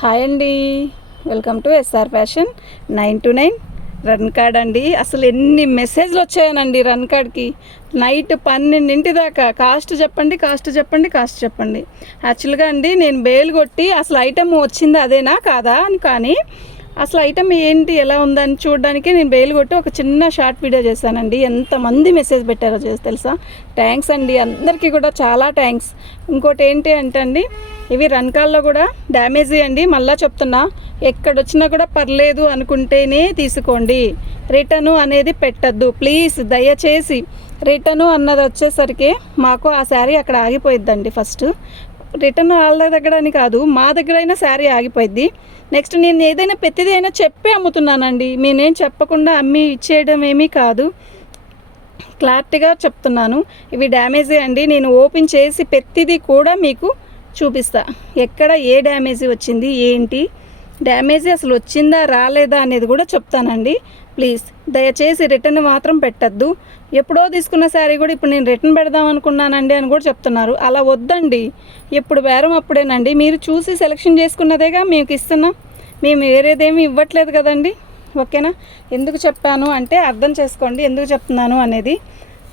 Hi అండి, welcome to SR fashion 929 run card అండి. అసలు ఎన్ని మెసేజ్లు వచ్చాయనండి రన్ కార్డ్కి. నైట్ 12 దాకా కాస్ట్ చెప్పండి, కాస్ట్ చెప్పండి, కాస్ట్ చెప్పండి. యాక్చువల్గా అండి నేను బేల్ కొట్టి అసలు ఐటమ్ వచ్చింది అదేనా కాదా అని, కానీ అసలు ఐటమ్ ఏంటి ఎలా ఉందని చూడడానికి నేను బేల్ కొట్టి ఒక చిన్న షార్ట్ వీడియో చేశానండి. ఎంతమంది మెసేజ్ పెట్టారో తెలుసా. థ్యాంక్స్ అండి, అందరికీ కూడా చాలా థ్యాంక్స్. ఇంకోటి ఏంటి అంటే అండి, ఇవి రన్ కార్డ్లో కూడా డ్యామేజీ అండి. మళ్ళీ చెప్తున్నా, ఎక్కడొచ్చినా కూడా పర్లేదు అనుకుంటేనే తీసుకోండి, రిటర్ను అనేది పెట్టద్దు ప్లీజ్. దయచేసి రిటర్ను అన్నది వచ్చేసరికి మాకు ఆ శారీ అక్కడ ఆగిపోయిద్దండి. ఫస్ట్ రిటర్న్ వాళ్ళ దగ్గర అని కాదు, మా దగ్గర అయినా శారీ ఆగిపోయిద్ది. నెక్స్ట్ నేను ఏదైనా ప్రతిదీ అయినా చెప్పే అమ్ముతున్నానండి, నేనేం చెప్పకుండా అమ్మి ఇచ్చేయడం ఏమీ కాదు, క్లారిటీగా చెప్తున్నాను. ఇవి డ్యామేజీ అండి. నేను ఓపెన్ చేసి ప్రతిదీ కూడా మీకు చూపిస్తా, ఎక్కడ ఏ డ్యామేజీ వచ్చింది, ఏంటి డ్యామేజీ అసలు వచ్చిందా రాలేదా అనేది కూడా చెప్తానండి. ప్లీజ్ దయచేసి రిటర్న్ మాత్రం పెట్టద్దు. ఎప్పుడో తీసుకున్న శారీ కూడా ఇప్పుడు నేను రిటర్న్ పెడదాం అనుకున్నానండి అని కూడా చెప్తున్నారు. అలా వద్దండి, ఎప్పుడు బేరం అప్పుడేనండి. మీరు చూసి సెలెక్షన్ చేసుకున్నదేగా మీకు ఇస్తున్నాం, మేము వేరేదేమీ ఇవ్వట్లేదు కదండి. ఓకేనా? ఎందుకు చెప్పాను అంటే అర్థం చేసుకోండి ఎందుకు చెప్తున్నాను అనేది.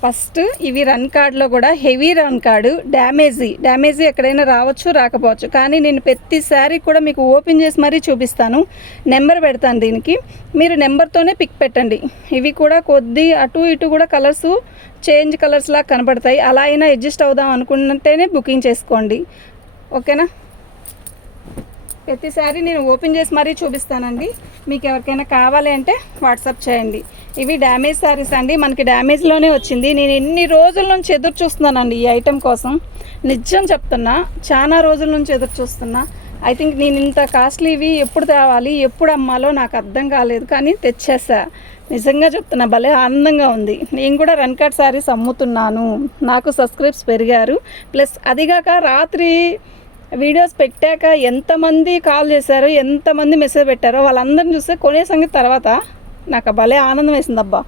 ఫస్ట్ ఇవి రన్ కార్డ్లో కూడా హెవీ రన్ కార్డు, డ్యామేజీ ఎక్కడైనా రావచ్చు రాకపోవచ్చు, కానీ నేను ప్రతిసారి కూడా మీకు ఓపెన్ చేసి మరీ చూపిస్తాను. నెంబర్ పెడతాను దీనికి, మీరు నెంబర్తోనే పిక్ పెట్టండి. ఇవి కూడా కొద్ది అటు ఇటు కూడా కలర్స్ చేంజ్ కలర్స్ లాగా కనపడతాయి. అలా అయినా అడ్జస్ట్ అవుదాం అనుకుంటేనే బుకింగ్ చేసుకోండి. ఓకేనా? ప్రతిసారి నేను ఓపెన్ చేసి మరీ చూపిస్తానండి. మీకు ఎవరికైనా కావాలి అంటే వాట్సాప్ చేయండి. ఇవి డ్యామేజ్ శారీస్ అండి, మనకి డ్యామేజ్లోనే వచ్చింది. నేను ఎన్ని రోజుల నుంచి ఎదురు చూస్తున్నానండి ఈ ఐటెం కోసం, నిజం చెప్తున్నా, చాలా రోజుల నుంచి ఎదురు చూస్తున్నా. ఐ థింక్ నేను ఇంత కాస్ట్లీ ఇవి ఎప్పుడు తేవాలి, ఎప్పుడు అమ్మాలో నాకు అర్థం కాలేదు, కానీ తెచ్చేసా. నిజంగా చెప్తున్నా, భలే ఆనందంగా ఉంది. నేను కూడా రన్ కార్డ్ శారీస్ అమ్ముతున్నాను, నాకు సబ్స్క్రైబ్స్ పెరిగారు. ప్లస్ అదిగాక రాత్రి వీడియోస్ పెట్టాక ఎంతమంది కాల్ చేశారో, ఎంతమంది మెసేజ్ పెట్టారో వాళ్ళందరిని చూస్తే కొనే సంగతి తర్వాత నాకు భలే ఆనందం వేసింది. అబ్బా,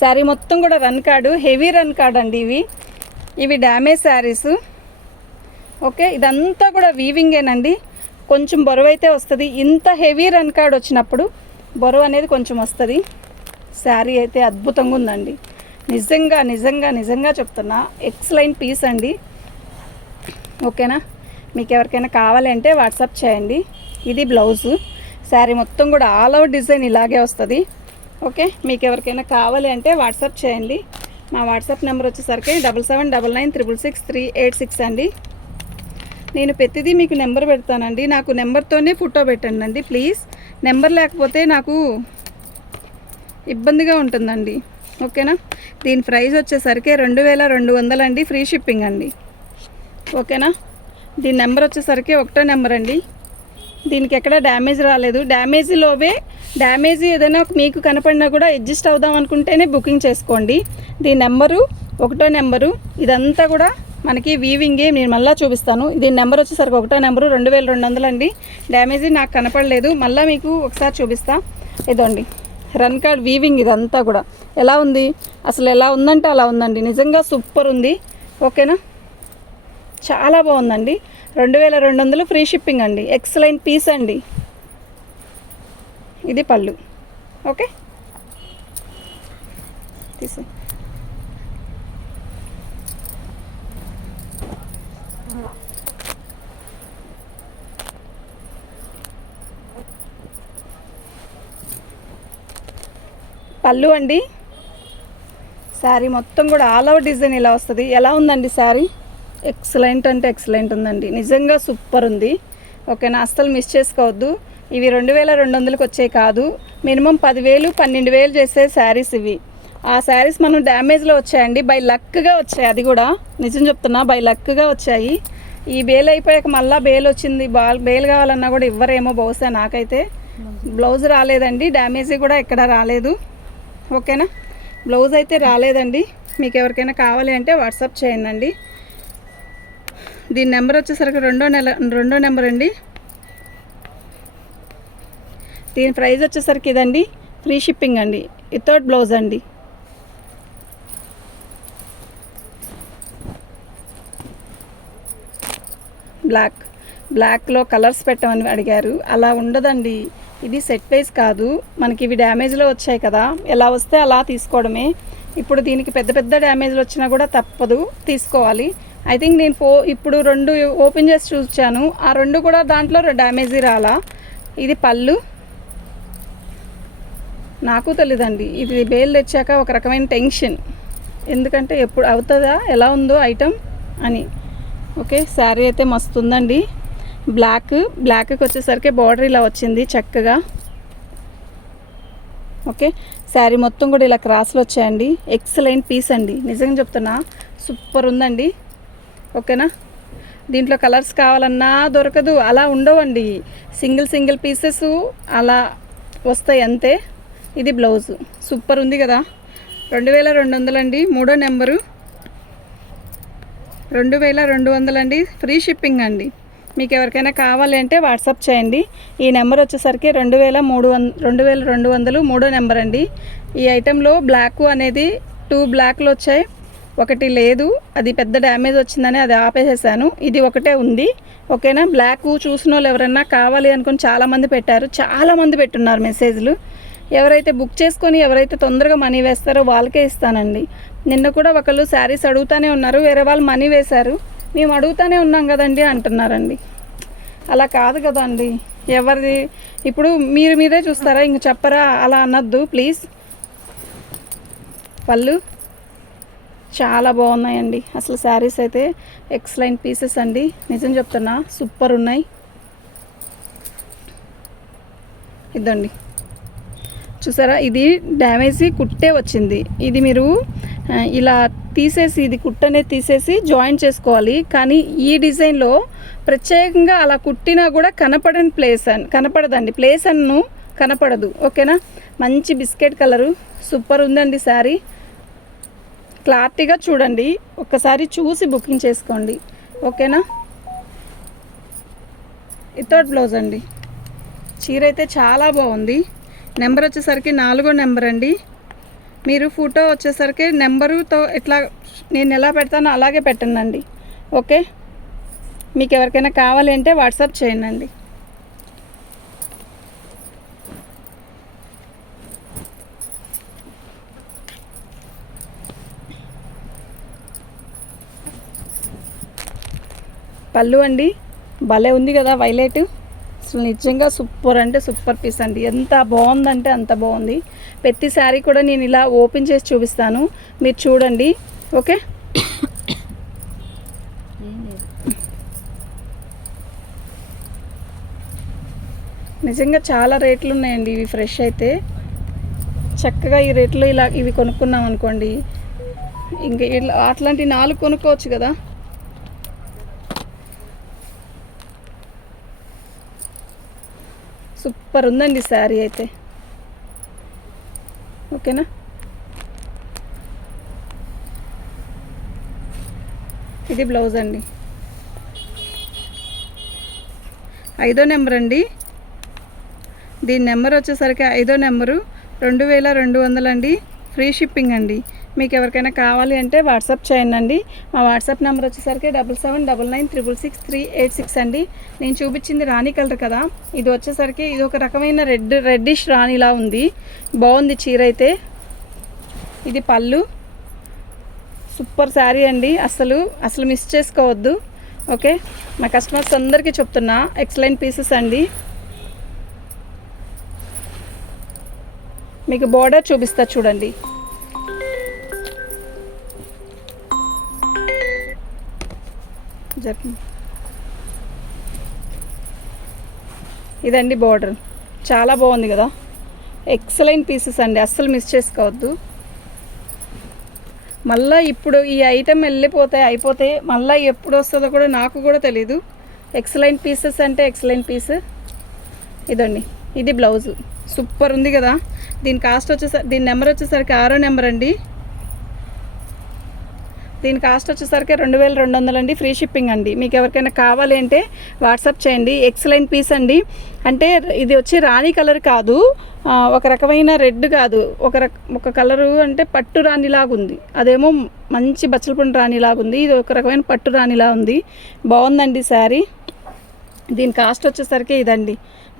శారీ మొత్తం కూడా run card, heavy run card అండి. ఇవి డ్యామేజ్ శారీస్. ఓకే, ఇదంతా కూడా వీవింగేనండి. కొంచెం బరువు అయితే వస్తుంది. ఇంత హెవీ రన్ కార్డ్ వచ్చినప్పుడు బరువు అనేది కొంచెం వస్తుంది. శారీ అయితే అద్భుతంగా ఉందండి. నిజంగా నిజంగా నిజంగా చెప్తున్నా, ఎక్సలెంట్ పీస్ అండి. ఓకేనా? మీకు ఎవరికైనా కావాలంటే వాట్సాప్ చేయండి. ఇది బ్లౌజు, శారీ మొత్తం కూడా ఆల్ ఓవర్ డిజైన్ ఇలాగే వస్తుంది. ఓకే, మీకు ఎవరికైనా కావాలి అంటే వాట్సాప్ చేయండి. మా వాట్సాప్ నెంబర్ వచ్చేసరికి 7799666386 అండి. నేను ప్రతిదీ మీకు నెంబర్ పెడతానండి, నాకు నెంబర్తోనే ఫోటో పెట్టండి అండి ప్లీజ్. నెంబర్ లేకపోతే నాకు ఇబ్బందిగా ఉంటుందండి. ఓకేనా? దీని ప్రైస్ వచ్చేసరికి 2200 అండి, ఫ్రీ షిప్పింగ్ అండి. ఓకేనా? దీని నెంబర్ వచ్చేసరికి 1వ నెంబర్ అండి. దీనికి ఎక్కడ డ్యామేజ్ రాలేదు. డ్యామేజ్ ఏదైనా మీకు కనపడినా కూడా అడ్జస్ట్ అవుదాం అనుకుంటేనే బుకింగ్ చేసుకోండి. దీని నెంబరు 1వ నెంబరు. ఇదంతా కూడా మనకి వీవింగే. నేను మళ్ళీ చూపిస్తాను. దీని నెంబర్ వచ్చేసరికి 1వ నెంబరు, 2200 అండి. డ్యామేజీ నాకు కనపడలేదు, మళ్ళీ మీకు ఒకసారి చూపిస్తా. ఇదండి రన్ కార్డ్ వీవింగ్. ఇదంతా కూడా ఎలా ఉంది, అసలు ఎలా ఉందంటే అలా ఉందండి. నిజంగా సూపర్ ఉంది. ఓకేనా? చాలా బాగుందండి. 2200 ఫ్రీ షిప్పింగ్ అండి. ఎక్సలెంట్ పీస్ అండి. ఇది పళ్ళు. ఓకే, తీసే పళ్ళు అండి. శారీ మొత్తం కూడా ఆల్ ఓవర్ డిజైన్ ఇలా వస్తుంది. ఎలా ఉందండి శారీ? ఎక్సలెంట్ అంటే ఎక్సలెంట్ ఉందండి. నిజంగా సూపర్ ఉంది. ఓకేనా? అస్సలు మిస్ చేసుకోవద్దు. ఇవి 2200కి వచ్చాయి కాదు, మినిమం 10,000 12,000 చేసే శారీస్ ఇవి. ఆ శారీస్ మనం డ్యామేజ్లో వచ్చాయండి, బై లక్గా వచ్చాయి. అది కూడా నిజం చెప్తున్నా, బై లక్గా వచ్చాయి. ఈ బేల్ అయిపోయాక మళ్ళీ బేల్ వచ్చింది. బేల్ కావాలన్నా కూడా ఇవ్వరేమో బహుశా. నాకైతే బ్లౌజ్ రాలేదండి, డ్యామేజీ కూడా ఎక్కడ రాలేదు. ఓకేనా? బ్లౌజ్ అయితే రాలేదండి. మీకు ఎవరికైనా కావాలి అంటే వాట్సాప్ చేయండి. దీని నెంబర్ వచ్చేసరికి 2వ నెంబర్ అండి. దీని ప్రైస్ వచ్చేసరికి ఇదండి, ఫ్రీ షిప్పింగ్ అండి. వితౌట్ బ్లౌజ్ అండి. బ్లాక్ బ్లాక్లో కలర్స్ పెట్టమని అడిగారు. అలా ఉండదండి, ఇది సెట్ వైజ్ కాదు. మనకి ఇవి డ్యామేజ్లో వచ్చాయి కదా, ఎలా వస్తే అలా తీసుకోవడమే. ఇప్పుడు దీనికి పెద్ద పెద్ద డ్యామేజ్లు వచ్చినా కూడా తప్పదు, తీసుకోవాలి. ఐ థింక్ నేను ఇప్పుడు 2 ఓపెన్ చేసి చూసాను, ఆ 2 కూడా దాంట్లో డ్యామేజ్ రాలా. ఇది పళ్ళు. నాకు తెలియదండి, ఇది బేల్ తెచ్చాక ఒక రకమైన టెన్షన్, ఎందుకంటే ఎప్పుడు అవుతుందా, ఎలా ఉందో ఐటమ్ అని. ఓకే, శారీ అయితే మస్తు ఉందండి. బ్లాక్కి వచ్చేసరికి బార్డర్ ఇలా వచ్చింది చక్కగా. ఓకే, శారీ మొత్తం కూడా ఇలా క్రాస్లో వచ్చాయండి. ఎక్సలెంట్ పీస్ అండి, నిజంగా చెప్తున్నా, సూపర్ ఉందండి. ఓకేనా, దీంట్లో కలర్స్ కావాలన్నా దొరకదు, అలా ఉండవండి. సింగిల్ పీసెస్ అలా వస్తాయి అంతే. ఇది బ్లౌజు, సూపర్ ఉంది కదా. 2200 అండి, 3వ నెంబరు 2200 అండి, ఫ్రీ షిప్పింగ్ అండి. మీకు ఎవరికైనా కావాలి అంటే వాట్సాప్ చేయండి. ఈ నెంబర్ వచ్చేసరికి 2200 3వ నెంబర్ అండి. ఈ ఐటెంలో బ్లాక్ అనేది 2 బ్లాక్లు వచ్చాయి, ఒకటి లేదు, అది పెద్ద డ్యామేజ్ వచ్చిందని అది ఆపేసేసాను. ఇది ఒకటే ఉంది. ఓకేనా, బ్లాక్ చూసిన వాళ్ళు ఎవరన్నా కావాలి అనుకుని చాలామంది పెట్టారు, చాలామంది పెట్టున్నారు మెసేజ్లు. ఎవరైతే బుక్ చేసుకొని ఎవరైతే తొందరగా మనీ వేస్తారో వాళ్ళకే ఇస్తానండి. నిన్న కూడా ఒకళ్ళు శారీస్ అడుగుతూనే ఉన్నారు, వేరే వాళ్ళు మనీ వేశారు, మేము అడుగుతూనే ఉన్నాం కదండి అంటున్నారండి. అలా కాదు కదండి, ఎవరిది ఇప్పుడు మీరే చూస్తారా, ఇంక చెప్పరా, అలా అనొద్దు ప్లీజ్. పళ్ళు చాలా బాగున్నాయండి, అసలు శారీస్ అయితే ఎక్సలెంట్ పీసెస్ అండి, నిజం చెప్తున్నా, సూపర్ ఉన్నాయి. ఇదండి చూసారా, ఇది డ్యామేజ్ కుట్టే వచ్చింది. ఇది మీరు ఇలా తీసేసి, ఇది కుట్టనే తీసేసి జాయిన్ చేసుకోవాలి. కానీ ఈ డిజైన్లో ప్రత్యేకంగా అలా కుట్టినా కూడా కనపడదండి, ప్లేస్ అన్ను కనపడదు. ఓకేనా, మంచి బిస్కెట్ కలరు, సూపర్ ఉందండి శారీ. క్లారిటీగా చూడండి, ఒక్కసారి చూసి బుకింగ్ చేసుకోండి. ఓకేనా, వితౌట్ బ్లౌజ్ అండి. చీర అయితే చాలా బాగుంది. నెంబర్ వచ్చేసరికి 4వ నెంబర్ అండి. మీరు ఫోటో వచ్చేసరికి నెంబరుతో ఇట్లా నేను ఎలా పెడతానో అలాగే పెట్టండి. ఓకే, మీకు ఎవరికైనా కావాలి అంటే వాట్సాప్ చేయండి. పళ్ళు అండి, భలే ఉంది కదా వైలెట్, అసలు నిజంగా సూపర్ అంటే సూపర్ పీస్ అండి. ఎంత బాగుందంటే అంత బాగుంది. ప్రతి శారీ కూడా నేను ఇలా ఓపెన్ చేసి చూపిస్తాను, మీరు చూడండి. ఓకే, నిజంగా చాలా రేట్లు ఉన్నాయండి ఇవి. ఫ్రెష్ అయితే చక్కగా ఈ రేట్లో ఇలా ఇవి కొనుక్కున్నాం అనుకోండి, ఇంకా అట్లాంటి 4 కొనుక్కోవచ్చు కదా. సూపర్ ఉందండి శారీ అయితే. ఓకేనా, ఇది బ్లౌజ్ అండి. 5వ నెంబర్ అండి, దీని నెంబర్ వచ్చేసరికి 5వ నెంబరు 2200 అండి, ఫ్రీ షిప్పింగ్ అండి. మీకు ఎవరికైనా కావాలి అంటే వాట్సాప్ చేయండి. మా వాట్సాప్ నెంబర్ వచ్చేసరికి 7799666386 అండి. నేను చూపించింది రాణి కలర్ కదా, ఇది వచ్చేసరికి ఇది ఒక రకమైన రెడ్డిష్ రాణిలా ఉంది, బాగుంది చీర అయితే. ఇది పళ్ళు, సూపర్ శారీ అండి, అసలు మిస్ చేసుకోవద్దు. ఓకే, మా కస్టమర్స్ అందరికీ చెప్తున్నా, ఎక్సలెంట్ పీసెస్ అండి. మీకు బోర్డర్ చూపిస్తా చూడండి. ఇదండి బోర్డర్, చాలా బాగుంది కదా, ఎక్సలెంట్ పీసెస్ అండి, అస్సలు మిస్ చేసుకోవద్దు. మళ్ళీ ఇప్పుడు ఈ ఐటెం అయిపోతే మళ్ళీ ఎప్పుడు వస్తుందో కూడా నాకు కూడా తెలీదు. ఎక్సలెంట్ పీసెస్ అంటే ఎక్సలెంట్ పీస్. ఇదండి, ఇది బ్లౌజు, సూపర్ ఉంది కదా. దీని నెంబర్ వచ్చేసరికి 6వ నెంబర్ అండి. దీని కాస్ట్ వచ్చేసరికి 2200 అండి, ఫ్రీ షిప్పింగ్ అండి. మీకు ఎవరికైనా కావాలి అంటే వాట్సాప్ చేయండి. ఎక్సలెంట్ పీస్ అండి, అంటే ఇది వచ్చి రాణి కలర్ కాదు, ఒక రకమైన రెడ్ కాదు, ఒక కలరు అంటే పట్టు రాణిలాగా ఉంది, అదేమో మంచి బచ్చలపండు రాణిలాగా ఉంది, ఇది ఒక రకమైన పట్టు రాణిలా ఉంది. బాగుందండి శారీ. దీని కాస్ట్ వచ్చేసరికి ఇదండి.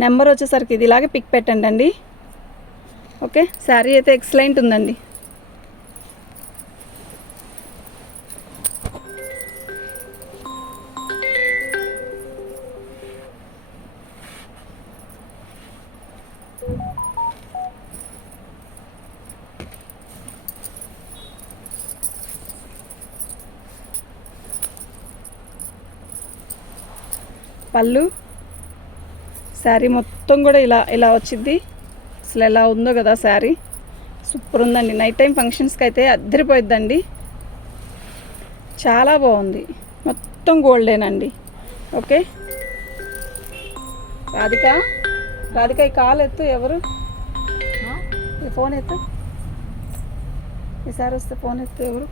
నెంబర్ వచ్చేసరికి ఇది ఇలాగే పిక్ పెట్టండి అండి. ఓకే, శారీ అయితే ఎక్సలెంట్ ఉందండి. పళ్ళు శారీ మొత్తం కూడా ఇలా ఇలా వచ్చింది. అసలు ఎలా ఉందో కదా శారీ, సూపర్ ఉందండి. నైట్ టైం ఫంక్షన్స్కి అయితే అద్దరిపోయిద్దండి. చాలా బాగుంది, మొత్తం గోల్డేనండి. ఓకే, రాధిక రాధిక ఈ కాల్ ఎత్తు. ఎవరు ఈ ఫోన్ ఎత్తు, ఈసారి వస్తే ఫోన్ ఎత్తు. ఎవరు?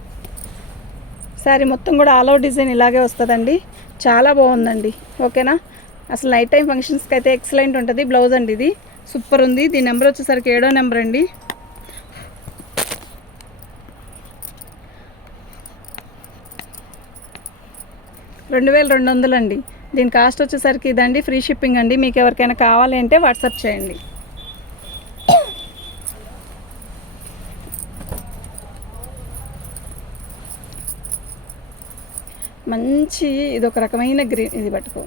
శారీ మొత్తం కూడా ఆల్ అవుట్ డిజైన్ ఇలాగే వస్తుందండి. చాలా బాగుందండి. ఓకేనా, అసలు నైట్ టైం ఫంక్షన్స్కి అయితే ఎక్సలెంట్ ఉంటుంది. బ్లౌజ్ అండి ఇది, సూపర్ ఉంది. దీని నెంబర్ వచ్చేసరికి 7వ నెంబర్ అండి. $2200 అండి. దీని కాస్ట్ వచ్చేసరికి ఇదండి. ఫ్రీ షిప్పింగ్ అండి. మీకు ఎవరికైనా కావాలి అంటే వాట్సాప్ చేయండి. మంచి ఇదొక రకమైన గ్రీన్, ఇది పట్టుకో,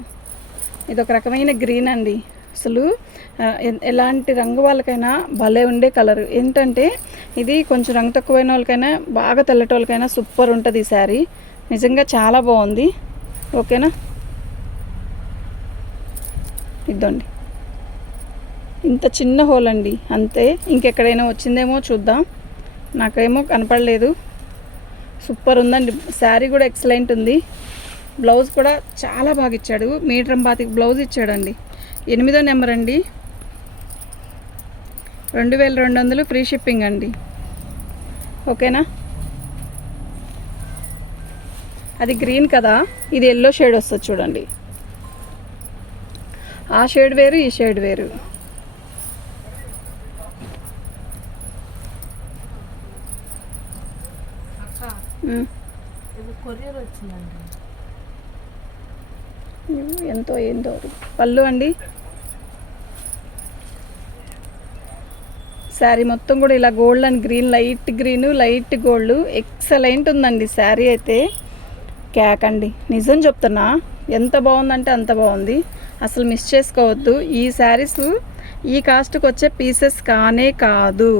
ఇదొక రకమైన గ్రీన్ అండి. అసలు ఎలాంటి రంగు వాళ్ళకైనా భలే ఉండే కలర్. ఏంటంటే ఇది కొంచెం రంగు తక్కువైన వాళ్ళకైనా బాగా తెల్లటి వాళ్ళకైనా సూపర్ ఉంటుంది ఈ శారీ. నిజంగా చాలా బాగుంది. ఓకేనా, ఇద్దండి. ఇంత చిన్న హోల్ అండి, అంతే. ఇంకెక్కడైనా వచ్చిందేమో చూద్దాం, నాకేమో కనపడలేదు. సూపర్ ఉందండి. శారీ కూడా ఎక్సలెంట్ ఉంది. బ్లౌజ్ కూడా చాలా బాగా ఇచ్చాడు. మీటర్ బాతికి బ్లౌజ్ ఇచ్చాడండి. 8వ నెంబర్ అండి. 2200 ఫ్రీ షిప్పింగ్ అండి. ఓకేనా, అది గ్రీన్ కదా, ఇది ఎల్లో షేడ్ వస్తుంది చూడండి. ఆ షేడ్ వేరు, ఈ షేడ్ వేరు. కొరియర్ వచ్చిందండి. ఎంతో ఏందో. పళ్ళు అండి, శారీ మొత్తం కూడా ఇలా gold and green, light green light gold, excellent ఉందండి శారీ అయితే. క్యాక్ అండి, నిజం చెప్తున్నా, ఎంత బాగుందంటే అంత బాగుంది. అసలు మిస్ చేసుకోవద్దు. ఈ శారీస్ ఈ కాస్ట్కి వచ్చే పీసెస్ కానే కాదు.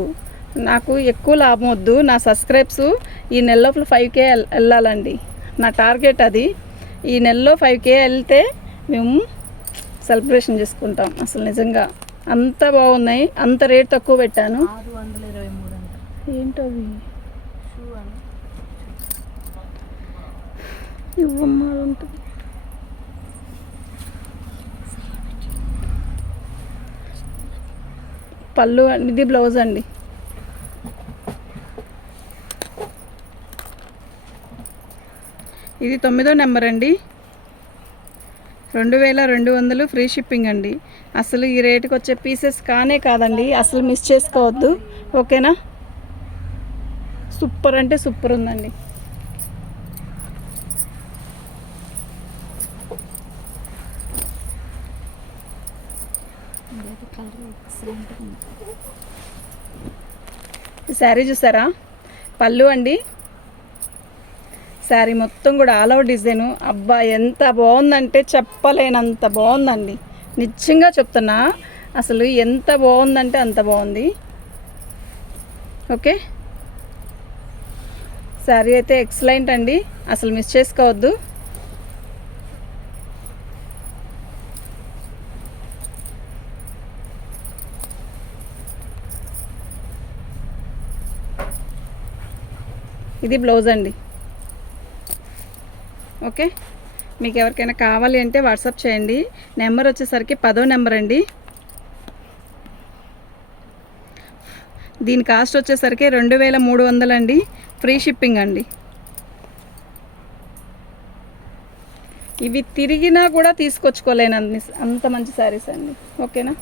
నాకు ఎక్కువ లాభం వద్దు. నా సబ్స్క్రైబ్స్ ఈ నెలలోపల 5K వెళ్ళాలండి. నా టార్గెట్ అది. ఈ నెలలో 5K వెళ్తే మేము సెలబ్రేషన్ చేసుకుంటాం. అసలు నిజంగా అంత బాగున్నాయి. అంత రేట్ తక్కువ పెట్టాను. 623 ఏంటవి? ఇవ్వమ్మా ఉంటుంది. పళ్ళు ఇది బ్లౌజ్ అండి. ఇది 9వ నెంబర్ అండి. 2200 ఫ్రీ షిప్పింగ్ అండి. అసలు ఈ రేటుకి వచ్చే పీసెస్ కానే కాదండి. అసలు మిస్ చేసుకోవద్దు. ఓకేనా, సూపర్ అంటే సూపర్ ఉందండి. ఈ శారీ చూసారా? పళ్ళు అండి. శారీ మొత్తం కూడా ఆల్ అవుట్ డిజైను. అబ్బా ఎంత బాగుందంటే చెప్పలేనంత బాగుందండి. నిజంగా చెప్తున్నా, అసలు ఎంత బాగుందంటే అంత బాగుంది. ఓకే, శారీ అయితే ఎక్సలెంట్ అండి. అసలు మిస్ చేసుకోవద్దు. ఇది బ్లౌజ్ అండి. ఓకే, మీకు ఎవరికైనా కావాలి అంటే వాట్సాప్ చేయండి. నెంబర్ వచ్చేసరికి 10వ నెంబర్ అండి. దీని కాస్ట్ వచ్చేసరికి 2300 అండి. ఫ్రీ షిప్పింగ్ అండి. ఇవి తిరిగినా కూడా తీసుకొచ్చుకోలేనండి, అంత మంచి శారీస్ అండి. ఓకేనా,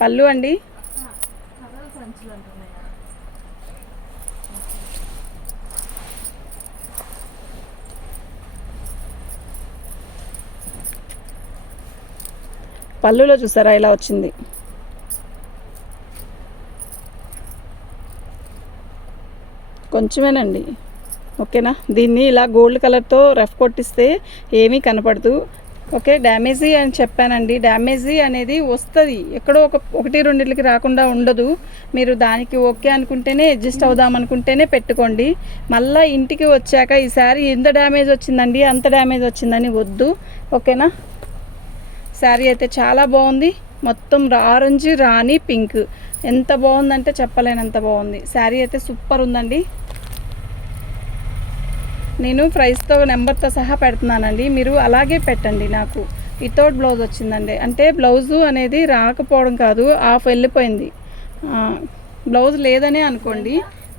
పళ్ళు అండి. కలర్ సంచులు అంటున్నాయా? పళ్ళులో చూసారా ఇలా వచ్చింది. కొంచెమేనండి. ఓకేనా. దీన్ని ఇలా గోల్డ్ కలర్తో రఫ్ కొట్టిస్తే ఏమీ కనపడదు. ఓకే. డ్యామేజీ అని చెప్పానండి. డ్యామేజీ అనేది వస్తుంది, ఎక్కడో ఒకటి రెండిట్లకి రాకుండా ఉండదు. మీరు దానికి ఓకే అనుకుంటేనే, అడ్జస్ట్ అవుదాం అనుకుంటేనే పెట్టుకోండి. మళ్ళీ ఇంటికి వచ్చాక ఈ శారీ ఎంత డ్యామేజ్ వచ్చిందండి, అంత డ్యామేజ్ వచ్చిందని వద్దు. ఓకేనా. శారీ అయితే చాలా బాగుంది. మొత్తం ఆరెంజ్ రాణి పింక్ ఎంత బాగుందంటే చెప్పలేనంత బాగుంది. శారీ అయితే సూపర్ ఉందండి. నేను ప్రైస్తో నెంబర్తో సహా పెడుతున్నానండి, మీరు అలాగే పెట్టండి. నాకు వితౌట్ బ్లౌజ్ వచ్చిందండి అంటే బ్లౌజు అనేది రాకపోవడం కాదు, ఆఫ్ వెళ్ళిపోయింది. బ్లౌజ్ లేదనే అనుకోండి.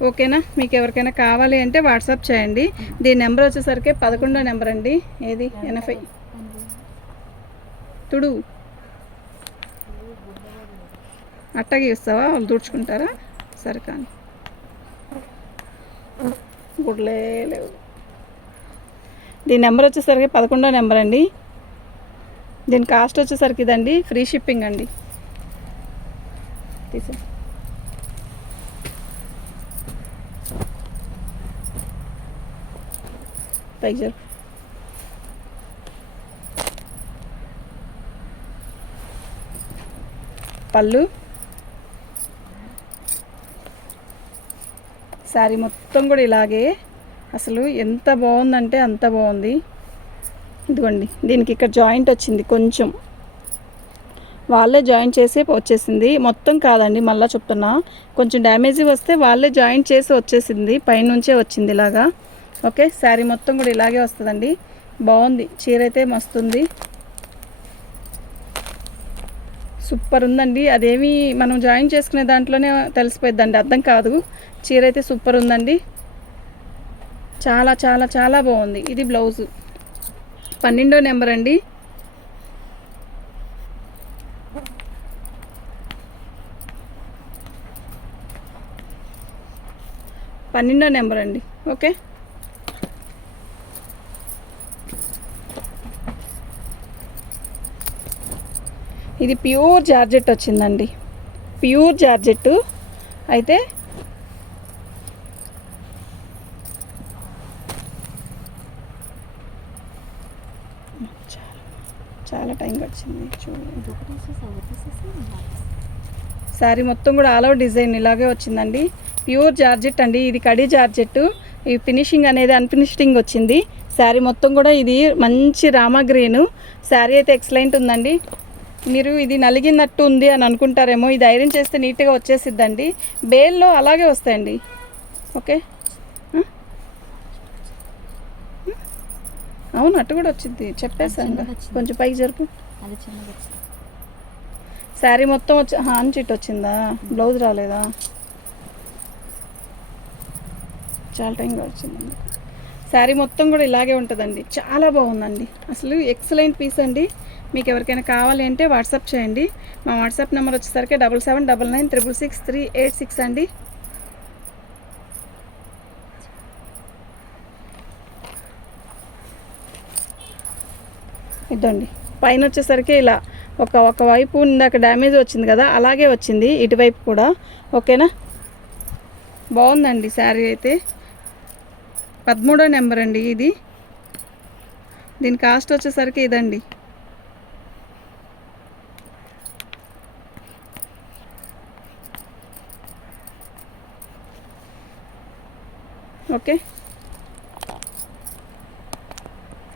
ఓకేనా. మీకు ఎవరికైనా కావాలి అంటే వాట్సాప్ చేయండి. దీని నెంబర్ వచ్చేసరికి 11వ నెంబర్ అండి. ఏది 80 తుడు అట్టగే ఇస్తావా, వాళ్ళు తుడుచుకుంటారా? సరే కానీ గుడ్లే లేవు. దీని నెంబర్ వచ్చేసరికి 11వ నెంబర్ అండి. దీని కాస్ట్ వచ్చేసరికి ఇదండి, ఫ్రీ షిప్పింగ్ అండి. తీసే పైకి జరుపు. పళ్ళు, శారీ మొత్తం కూడా ఇలాగే. అసలు ఎంత బాగుందంటే అంత బాగుంది. ఇదిగోండి, దీనికి ఇక్కడ జాయింట్ వచ్చింది కొంచెం, వాళ్ళే జాయింట్ చేసి వచ్చేసింది. మొత్తం కాదండి, మళ్ళీ చెప్తున్నా, కొంచెం డ్యామేజీ వస్తే వాళ్ళే జాయింట్ చేసి వచ్చేసింది, పైనుంచే వచ్చింది ఇలాగా. ఓకే. శారీ మొత్తం కూడా ఇలాగే వస్తుందండి. బాగుంది. చీర అయితే మస్తుంది, సూపర్ ఉందండి. అదేమి మనం జాయిన్ చేసుకునే దాంట్లోనే తెలిసిపోద్దండి, అర్థం కాదు. చీర అయితే సూపర్ ఉందండి. చాలా చాలా చాలా బాగుంది. ఇది బ్లౌజు 12వ నెంబర్ అండి. ఓకే. ఇది ప్యూర్ జార్జెట్ వచ్చిందండి, ప్యూర్ జార్జెట్. అయితే చాలా టైం వచ్చింది చూడండి. శారీ మొత్తం కూడా ఆల్ ఓవర్ డిజైన్ ఇలాగే వచ్చిందండి. ప్యూర్ జార్జెట్ అండి, ఇది కడీ జార్జెట్. ఈ ఫినిషింగ్ అనేది అన్ఫినిషింగ్ వచ్చింది. శారీ మొత్తం కూడా ఇది మంచి రామా గ్రీను. శారీ అయితే ఎక్సలెంట్ ఉందండి. మీరు ఇది నలిగినట్టు ఉంది అని అనుకుంటారేమో, ఇది ఐరన్ చేస్తే నీట్గా వచ్చేసిద్దండి. బేల్లో అలాగే వస్తాయండి. ఓకే. అవును, అట్టు కూడా వచ్చింది, చెప్పేసాను. కొంచెం పైకి జరుపు. శారీ మొత్తం వచ్చి చిట్ వచ్చిందా, బ్లౌజ్ రాలేదా? చాలా టైంగా వచ్చిందండి. శారీ మొత్తం కూడా ఇలాగే ఉంటుందండి, చాలా బాగుందండి. అసలు ఎక్సలెంట్ పీస్ అండి. మీకు ఎవరికైనా కావాలి అంటే వాట్సాప్ చేయండి. మా వాట్సాప్ నెంబర్ వచ్చేసరికి 7799666386 అండి. ఇదండి, పైన వచ్చేసరికి ఇలా ఒకవైపు ఇందాక డ్యామేజ్ వచ్చింది కదా, అలాగే వచ్చింది ఇటువైపు కూడా. ఓకేనా. బాగుందండి శారీ అయితే. 13వ నెంబర్ అండి ఇది. దీని కాస్ట్ వచ్చేసరికి ఇదండి. ఓకే.